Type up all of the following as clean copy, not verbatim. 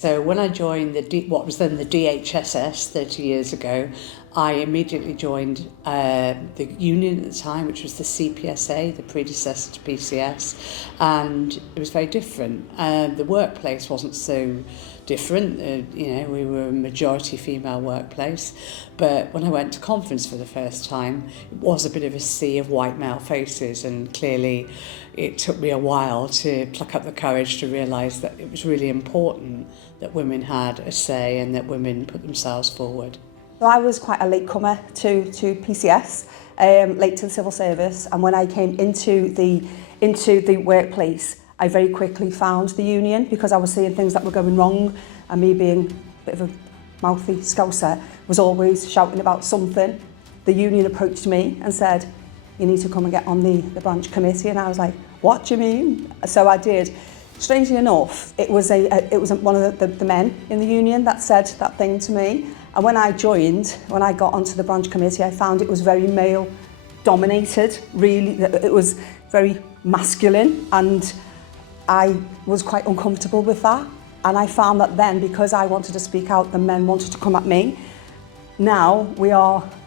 So when I joined what was then the DHSS 30 years ago, I immediately joined the union at the time, which was the CPSA, the predecessor to PCS, and it was very different. The workplace wasn't so different. We were a majority female workplace, but when I went to conference for the first time, it was a bit of a sea of white male faces, and clearly it took me a while to pluck up the courage to realise that it was really important that women had a say and that women put themselves forward. Well, I was quite a late comer to PCS, late to the civil service, and when I came into the workplace, I very quickly found the union because I was seeing things that were going wrong, and me being a bit of a mouthy scouser was always shouting about something. The union approached me and said, "You need to come and get on the branch committee," and I was like, "What do you mean?" So I did. Strangely enough, it was one of the men in the union that said that thing to me. And when I got onto the branch committee, I found it was very male dominated, really. It was very masculine, and I was quite uncomfortable with that. And I found that then, because I wanted to speak out, the men wanted to come at me. Now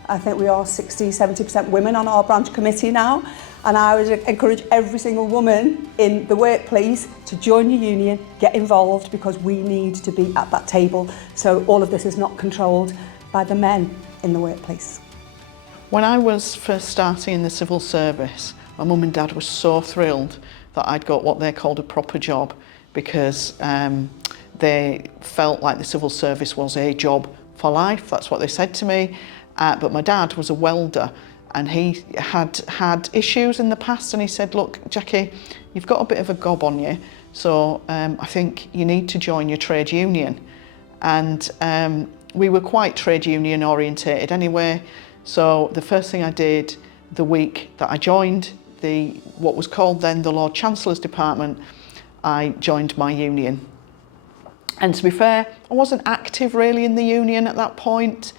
I think we are 60-70% women on our branch committee now, and I would encourage every single woman in the workplace to join your union, get involved, because we need to be at that table so all of this is not controlled by the men in the workplace. When I was first starting in the civil service, my mum and dad were so thrilled that I'd got what they called a proper job, because they felt like the civil service was a job for life. That's what they said to me. But my dad was a welder, and he had issues in the past, and he said, "Look, Jackie, you've got a bit of a gob on you, so I think you need to join your trade union." And we were quite trade union orientated anyway, so the first thing I did the week that I joined what was called then the Lord Chancellor's Department, I joined my union. And to be fair, I wasn't active really in the union at that point.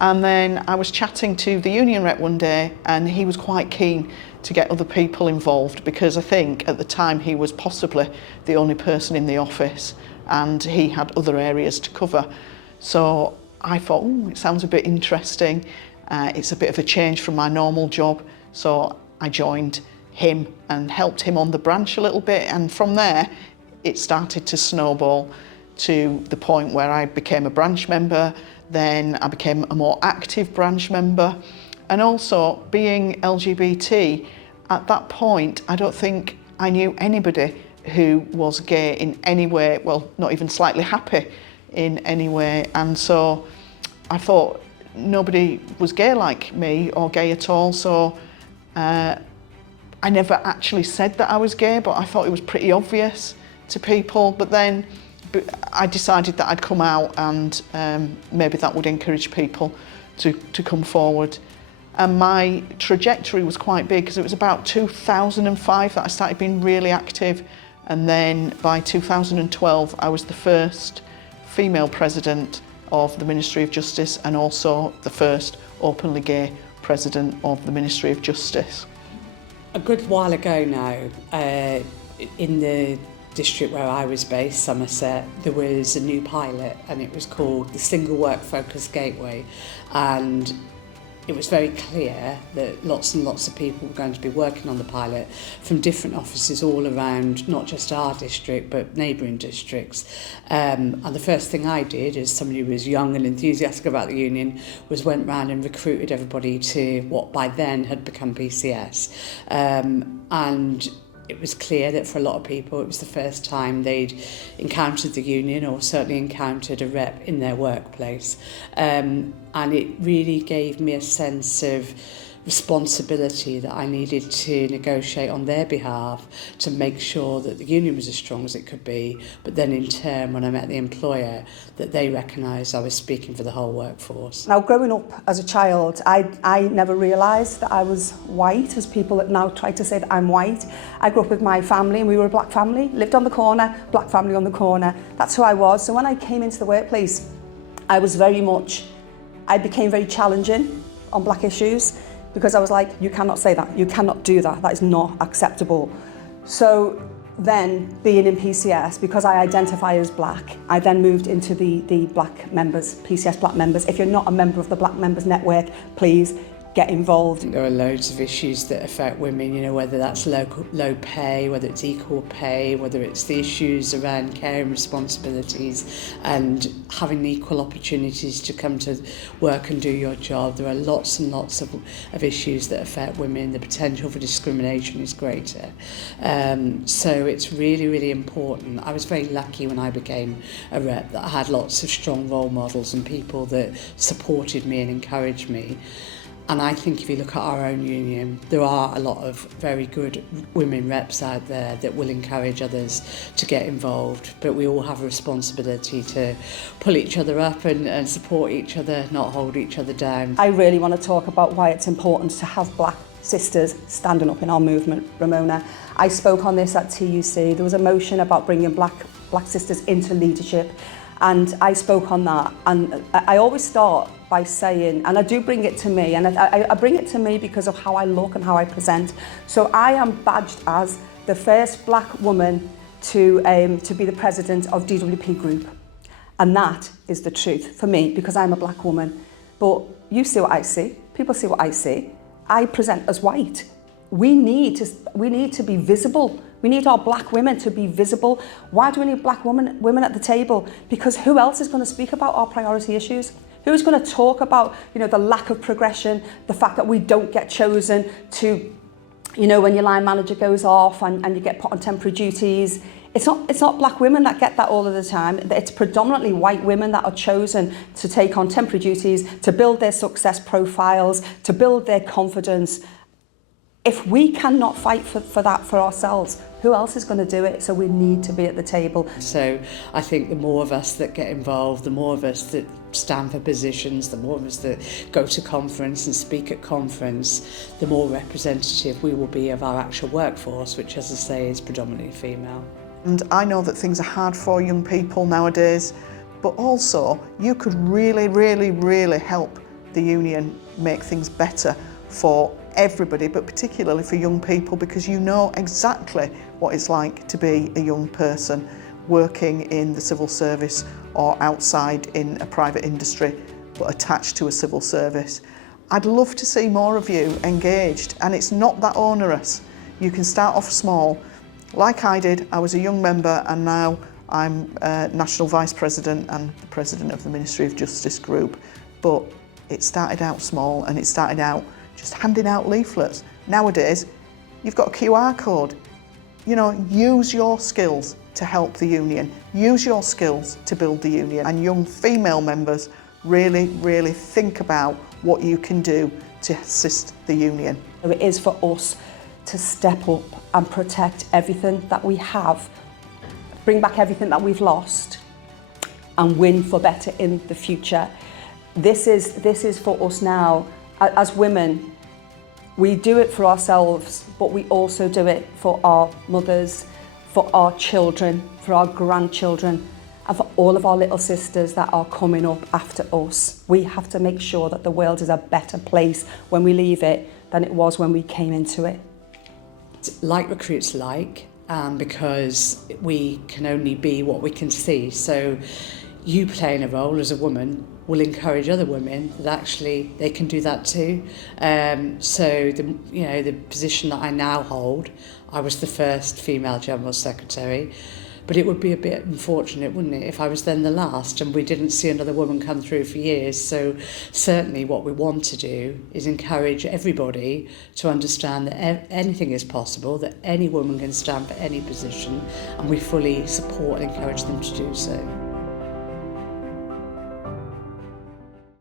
And then I was chatting to the union rep one day, and he was quite keen to get other people involved, because I think at the time he was possibly the only person in the office and he had other areas to cover. So I thought, it sounds a bit interesting. It's a bit of a change from my normal job. So I joined him and helped him on the branch a little bit. And from there, it started to snowball to the point where I became a branch member. Then I became a more active branch member. And also, being LGBT, at that point, I don't think I knew anybody who was gay in any way, well, not even slightly happy in any way. And so I thought nobody was gay like me or gay at all. So I never actually said that I was gay, but I thought it was pretty obvious to people. But then I decided that I'd come out, and maybe that would encourage people to come forward. And my trajectory was quite big, because it was about 2005 that I started being really active, and then by 2012 I was the first female president of the Ministry of Justice, and also the first openly gay president of the Ministry of Justice. A good while ago now, in the district where I was based, Somerset, there was a new pilot, and it was called the Single Work Focus Gateway, and it was very clear that lots and lots of people were going to be working on the pilot from different offices all around, not just our district but neighbouring districts. And the first thing I did, as somebody who was young and enthusiastic about the union, was went round and recruited everybody to what by then had become PCS. And it was clear that for a lot of people it was the first time they'd encountered the union, or certainly encountered a rep in their workplace. And it really gave me a sense of responsibility that I needed to negotiate on their behalf to make sure that the union was as strong as it could be, but then in turn, when I met the employer, that they recognised I was speaking for the whole workforce. Now, growing up as a child, I never realised that I was white, as people that now try to say that I'm white. I grew up with my family, and we were a black family, lived on the corner, black family on the corner. That's who I was. So when I came into the workplace, I became very challenging on black issues, because I was like, you cannot say that, you cannot do that, that is not acceptable. So then being in PCS, because I identify as black, I then moved into the black members, PCS black members. If you're not a member of the Black Members Network, please get involved. There are loads of issues that affect women, you know, whether that's low pay, whether it's equal pay, whether it's the issues around care and responsibilities and having equal opportunities to come to work and do your job. There are lots and lots of issues that affect women. The potential for discrimination is greater. So it's really, really important. I was very lucky when I became a rep that I had lots of strong role models and people that supported me and encouraged me. And I think if you look at our own union, there are a lot of very good women reps out there that will encourage others to get involved. But we all have a responsibility to pull each other up and support each other, not hold each other down. I really want to talk about why it's important to have black sisters standing up in our movement, Ramona. I spoke on this at TUC. There was a motion about bringing black sisters into leadership. And I spoke on that, and I always start by saying, and I do bring it to me, and I bring it to me because of how I look and how I present. So I am badged as the first black woman to be the president of DWP Group. And that is the truth for me, because I'm a black woman. But you see what I see, people see what I see. I present as white. We need to be visible. We need our black women to be visible. Why do we need black women at the table? Because who else is going to speak about our priority issues? Who is going to talk about, you know, the lack of progression, the fact that we don't get chosen to, you know, when your line manager goes off and you get put on temporary duties. It's not black women that get that all of the time. It's predominantly white women that are chosen to take on temporary duties, to build their success profiles, to build their confidence. If we cannot fight for that for ourselves, who else is going to do it? So we need to be at the table. So I think the more of us that get involved, the more of us that stand for positions, the more of us that go to conference and speak at conference, the more representative we will be of our actual workforce, which, as I say, is predominantly female. And I know that things are hard for young people nowadays, but also you could really, really, really help the union make things better for everybody, but particularly for young people, because you know exactly what it's like to be a young person working in the civil service or outside in a private industry, but attached to a civil service. I'd love to see more of you engaged, and it's not that onerous. You can start off small. Like I did, I was a young member, and now I'm National Vice President and the President of the Ministry of Justice Group. But it started out small, and it started out just handing out leaflets. Nowadays, you've got a QR code. You know, use your skills to help the union. Use your skills to build the union. And young female members, really, really think about what you can do to assist the union. It is for us to step up and protect everything that we have, bring back everything that we've lost, and win for better in the future. This is for us now. As women, we do it for ourselves, but we also do it for our mothers, for our children, for our grandchildren, and for all of our little sisters that are coming up after us. We have to make sure that the world is a better place when we leave it than it was when we came into it. Like recruits like, because we can only be what we can see. So you playing a role as a woman will encourage other women that actually they can do that too. So the position that I now hold, I was the first female General Secretary, but it would be a bit unfortunate, wouldn't it, if I was then the last and we didn't see another woman come through for years. So certainly what we want to do is encourage everybody to understand that anything is possible, that any woman can stand for any position, and we fully support and encourage them to do so.